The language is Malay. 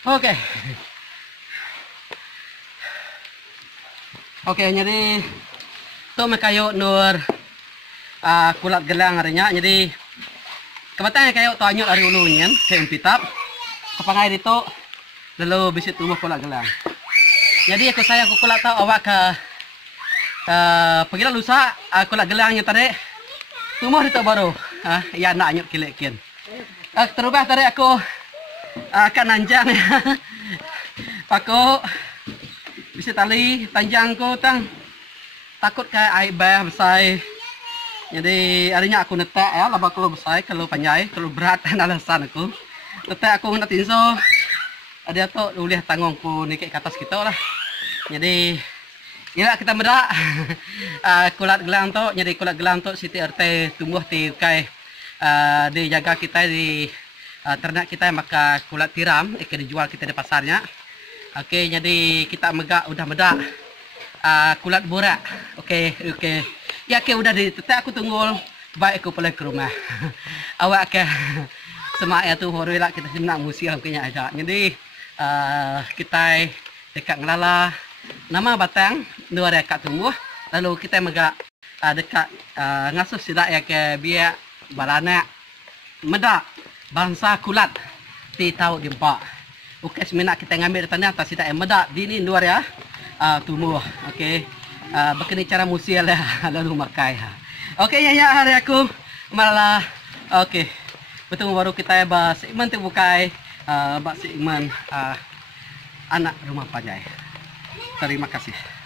Oke. Oke, jadi tu mekayo nur kulat gelang harinya. Jadi kebetulan kayo tu anyut hari ulunya kayak pitap. Kepangai itu lalu bisa tumbuh kulat gelang. Jadi aku kulat tahu awak ke pergilah lusa kulat gelangnya tadi tumbuh itu baru. Ya nak anyut kilekin. Terubah tadi aku akan nanjang ya. Paku bisa tali panjang ko tang takut kayak air bah besar. Jadi harinya aku netak ya laba kalau besar kalau panjang kalau berat alasan aku netak aku nak tinso ada tu boleh tanggung ku naik ke atas kita lah. Jadi inilah kita medak kulat gelang tu. Jadi kulat gelang tu Siti RT tumbuh di kai dijaga kita di ternak kita maka kulat tiram dijual kita di pasarnya. Oke, jadi kita udah medak kulat borak. Oke. Ya ke udah ditetek aku tunggu baik aku pulang ke rumah. Awak ke semak tu horila kita nak musim kayaknya ada. Jadi kita dekat ngelala nama batang dua dekat tumbuh lalu kita dekat ngasuh sidak ya ke biak balana medak bangsa kulat ti tahu dimpak. Oke, seminat kita ngambil tanda atas sidak medak di ini luar ya tumbuh. Oke. Begini cara musil ya lalu makai. Oke ya hari aku malah oke. Betul baru kita bahas iman tu bukai bahas iman anak rumah Panjai. Terima kasih.